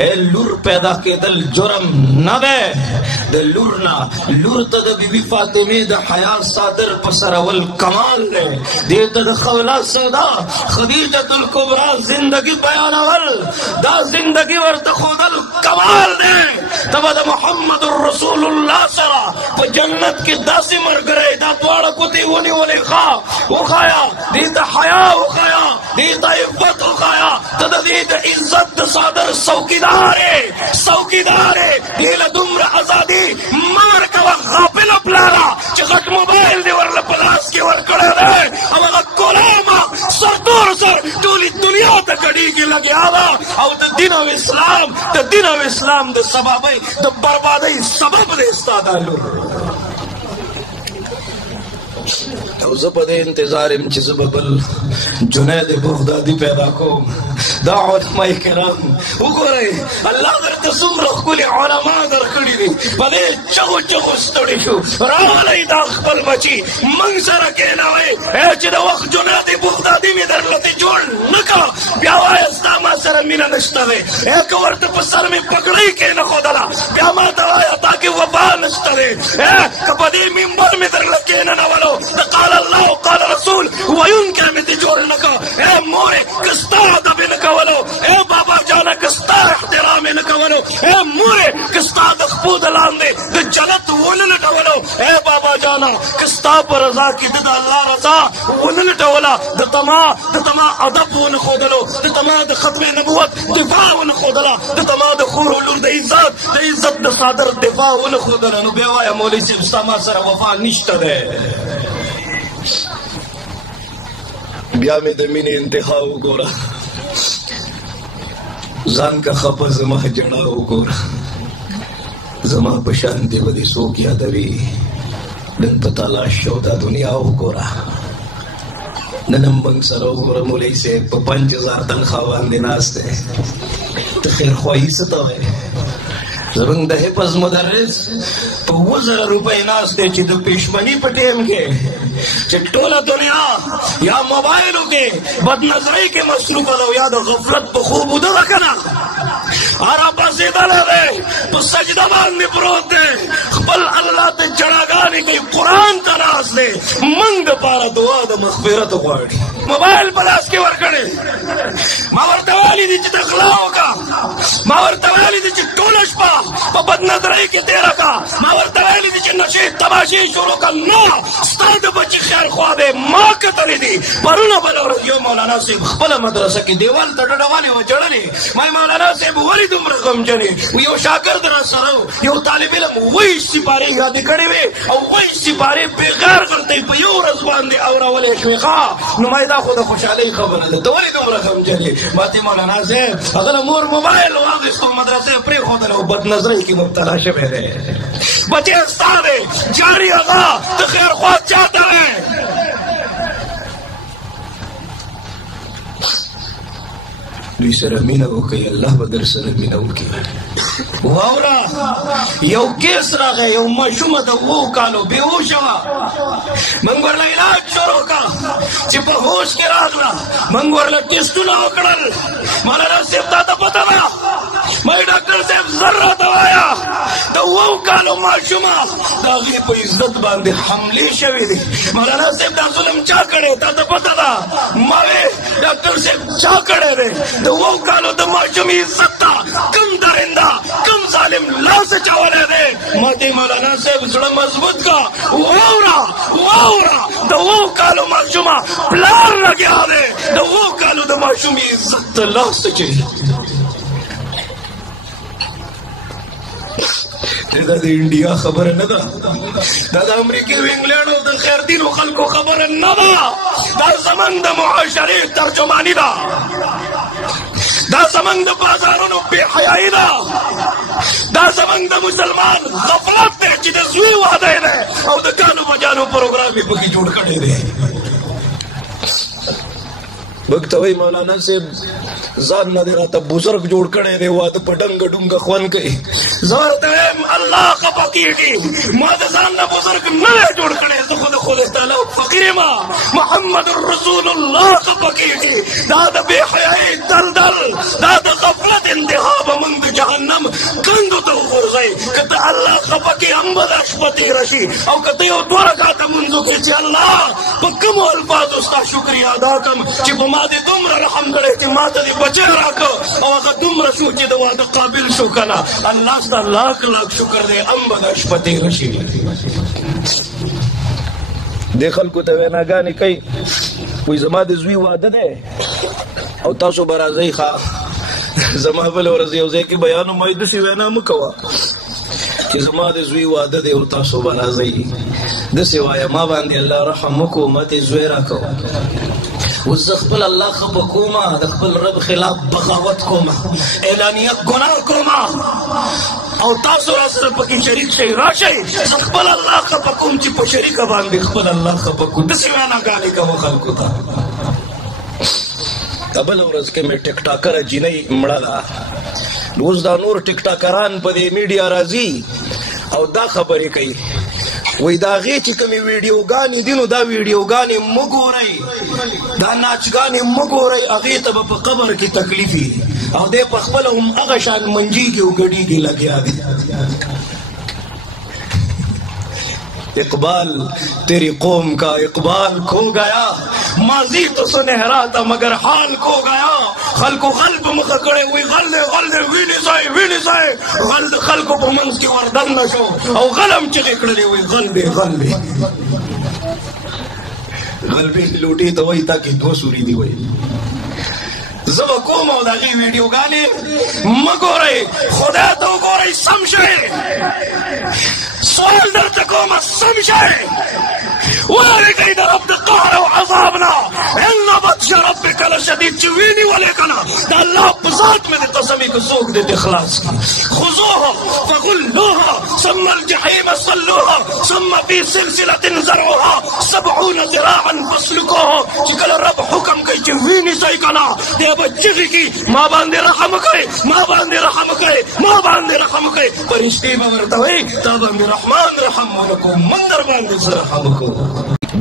اے لور پیدا کېدل جرم نه دی د لور نه لور ته د بیبي فاطمې د حیا صادر په سرول کمال دی دې ته د خوله سودا خدیجة الکبرا زندگی بیانول دا زندگی ورته ښودل کمال دی ته به د محمد رسول الله سره په جنت کې داسې ملګری دا دواړه ګوتې ونیولې ښه وښایه دې ته حیا وښایه دې ته عفت وښایه ته د دې د عزت د صادر څوکیدار یې دې له دومره ازادي مه ورکوه غافله پلاره چې غټ موبایل دې ورله په لاس کې ورکړی دی او هغه کلامه سرتور سر ټولې دنیا ته کډېږي لګیا ده او د دین او اسلام د سبابۍ د بربادۍ سبب دی ستا دا لور او زه په دې انتظار یم چې زه به بل جنید بغدادي پیدا کوم دا علما کرام وګورئ الله درته څومره ښکلي علما درکړي دي په دې چغو ستړي شو راولئ دا خپل بچي موږ سره کښېنوئ چې د وخت جنید بغدادي مې درلته جوړ نه کړه بیا وایه ستا ما سره مینه نشته دی که ورته په سر مې پګړۍ کښېنښودله بیا ما ته وایه تا کې وفا نشته دی که په دې منبر مې درله کښېننولو قال الله قال رسول وینکه مې دې جوړ نه کړه مورې که ستا ادب یې نه کولو بابا جانه که ستا احترام یې نه کولو مورې که ستا د خپو د لاندې د جنت ونه لټولو بابا جانه که ستا په رضا کې د الله رضا ونه لټوله د تما ادب ونه ښودلو د تما د ختم نبوت دفاع ونه ښودله د تما د خور و لور د عزت د صادر دفاع ونه ښودله نو بیا وایه مولوي صاحب ستا ما سره وفا نشته دی بیا مې د مینې انتها وګوره ځان که خفه زما جړا وګوره زما په شان دې به دې څوک یادوي نن په تلاش شو دا دنیا وګوره نن هم موږ سره وګوره مولوي صاحب په 5000 تنخوا باندې ناست دی ته خیرخواهي څه ته وایې زمونږ د حفظ مدرس په 2000 روپۍ ناست دی چې د پېشمني په ټیم کې چې ټوله دنیا یا موبایلو کې بدنظرۍ کې مصروفه ده یا د غفلت په خوب وده ده که نه راپاڅېدلی دی په سجده باندې پروت دی خپل الله ته جړاګانې کوي قرآن ته ناست دی موږ دپاره دعا د مغفرت غواړي موبایل په لاس کې ورکړې ما ورته ویلي دي چې ته غلا وکړه ما ورته ویلي دي چې ټوله شپه په بدنظرۍ کې تېره کړه ما ورته ویلي دي چې نشې تماشې شروع کړه نه ستا د بچي خیرخوا دی ما کتلې دي پرونه بله ورځ یو مولانا صاحب خپله مدرسه کې دیوال ته ډډه والې وه جړلې ما مولانا صاحب ولې دومره غمجنې یو شاګرد را سره یو طالب علم 20 سپارې یادې کړې وې او 20 سپارې بېغیر غلطۍ په یو ورځ باندې اورولې شوې ښه نو ما دا خو د خوشحالۍ خبره ده ته ولې دومره غمجنې ما ته مولانا صاحب هغه له مور موبایل واخېستو مدرسې یې پرېښودله او بدنظرۍ کې مبتلا شوی دی بچی ستا دی جاري هغه ته خیرخوا چا ته وې دوی سره مینه وکړئ الله به در سره مینه وکړي واوره یو کیس راغی یو ماشومه د 7 کالو بېهوشه وه موږ ورله علاج شروع کړه چې په هوش کې راغله موږ ورله ټېسټونه وکړل مولانا صاحب تا ته پته ده ما ډاکټر صاحب زر راته وایه د 7 کالو ماشومه د هغې په عزت باندې حملې شوې دي مولانا صاحب دا ظلم چا کړی تا ته پته ده ما وې ډاکټر صاحب چا کړی دی د 7 کالو د ماشوم عزت ته کم درنده کم ظالم لاس اچولی دی ما دې مولانا صاحب زړه مضبوط کا واوره د 7 کالو ماشومه پلار لګیا دی د 7 کالو د ماشوم عزت ته لاس اچوي دا د انډیا خبره نه ده دا د امریکې او انګلینډ او د خیردینو خلکو خبره نه ده دا زموږ د معاشرې ترجماني ده دا زموږ د بازارونو بېحیایي ده دا زموږ د مسلمان غفلت دی چې د زوی واده دی او د ګانو بجانو پروګرام یې پکې جوړ کړی دی موږ ته وایي مولانا صاحب ځان نه دی راته بزرګ جوړ کړی دی واده په ډنګه ډونګه خوند کوي زه ورته وایم الله خفه کېږي ما د ځان نه بزرګ نه دی جوړ کړی زه خو د خدای تعالی فقیر یم محمد رسول الله خفه کېږي دا د بې حیایي دلدل دا د غفلت انتها به من د جهنم کندو ته وغورځئ که ته الله خفه کړې هم به دا شپه تېره شي او که ته یو 2 رکعته منځو کې چې الله په کومو الفاظو ستا شکریا ادا کړم چې په ما دې دومره رحم کړی چې ما ته دې بچی راکړه او هغه دومره شو چې د واده قابل شو که نه الله ستا لاک لاک شکر دی هم به دا شپه تېره شي دې خلکو ته ویناګانې کوي وایي زما د زوی واده دی او تاسو به راځئ ښه زما بله ورځ یو ځای کې بیان ومایي داسې وینا مه کوه چې زما د زوی واده دی او تاسو به راځئ داسې وایه ما باندې الله رحم وکړو ما ته زوی راکړو اوس زه خپل الله خفه کومه د خپل رب خلاف بغاوت کومه اعلانیه ګناه کومه او تاسو راسره پکې شریک شئ راشئ زه خپل الله خفه کوم چې په شریکه باندې خپل الله خفه کړو داسې ویناګانې کوم خلکو ته بله ورځ کې مې ټیک ټاکره جینۍ مړه ده نو اوس دا نور ټیک ټاکران په دې میډیا راځي او دا خبرې کوي وایي د هغې چې کومې ویډیوګانې دي نو دا ویډیوګانې مه ګورئ دا ناچګانې مه ګورئ هغې ته به په قبر کې تکلیف وي او دی په خپله هم هغه شان منجیږي او ګډیږي لګیا دی اقبال تیری قوم کا اقبال کھو گیا ماضی تو سنہرا تھا مگر حال کھو گیا خلکو غلب مخه کړی وی غل غل ویلی ځای غل خلکو په منځ کې وردن نه شو او غلم چغې کړلې وی غل غلبې لوټې ته وایي تا کې 2 سوري دي وایي زه به کوم او د هغې ویډیوګانې مه ګورئ خدای ته وګورئ سم شئ سوال درته کومه سم شئ ولیکئ د رب د قهر او عذاب نه ان بطش ربک لشدید چې ونیولې که نه د الله په ذات مې د قسم که څوک دې خلاص کړي خذوها فغلوها ثم الجحیم صلوها ثم فی سلسلة زرعها 70 ذراعا فاسلکوها چې کله رب حکم کوي چې ونیسئ که نه دی به چغې کړي ما باندې رحم وکړئ ما باندې رحم وکړئ ما باندې رحم وکړئ فرشتې به ورته وایي تا باندې رحمان رحم ونه کوم من در باندې څه رحم وکړو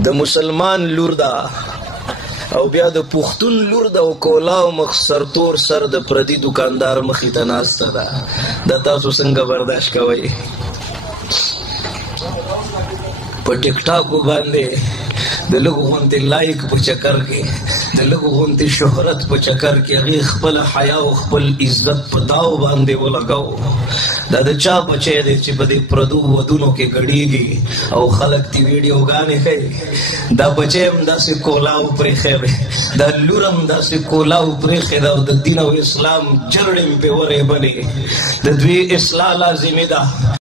د مسلمان لور ده او بیا د پښتون لور ده او کولاو مخ سرتور سر د پردي دکاندار مخې ته ناسته ده دا تاسو څنګه برداشت کوئ په ټیک ټاکو باندې د لږو غوندې لایک په چکر کې د لږو غوندې شهرت په چکر کې هغې خپله حیا او خپل عزت په داو باندې ولګو دا د چا بچی دی چې په دې پردو ودونو کې ګډېږي او خلک دې ویډیوګانې ښیي دا بچی هم داسې کولاو پرېښی دی دا لور هم داسې کولاو پرېښې ده او د دین او اسلام چرړې مې پرې ورې بلې د دوی اصلاح لازمي ده